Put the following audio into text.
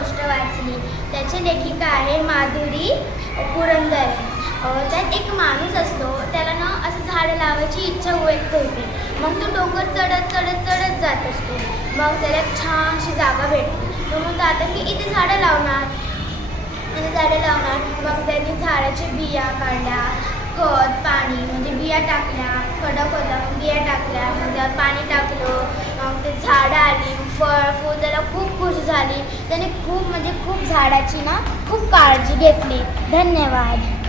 गोष्ट वाचली. त्याची लेखिका आहे माधुरी पुरंदर. त्यात एक माणूस असतो त्याला ना असं झाडं लावायची इच्छा व्यक्त होते. मग तो डोंगर चढत चढत चढत जात असतो. मग त्याला एक छानशी जागा भेटते. तो म्हणतो आता मी इथे झाडं लावणार. इथे झाडं लावणार. मग त्यांनी झाडाच्या बिया काढल्या खत पाणी म्हणजे बिया टाकल्या कडक होता बिया टाकल्या मग त्यात पाणी टाकलं मग ते झाडं आली. फळ फूल त्याला खूप खुश झाली. त्याने खूप म्हणजे खूप झाडाची ना खूप काळजी घेतली. धन्यवाद.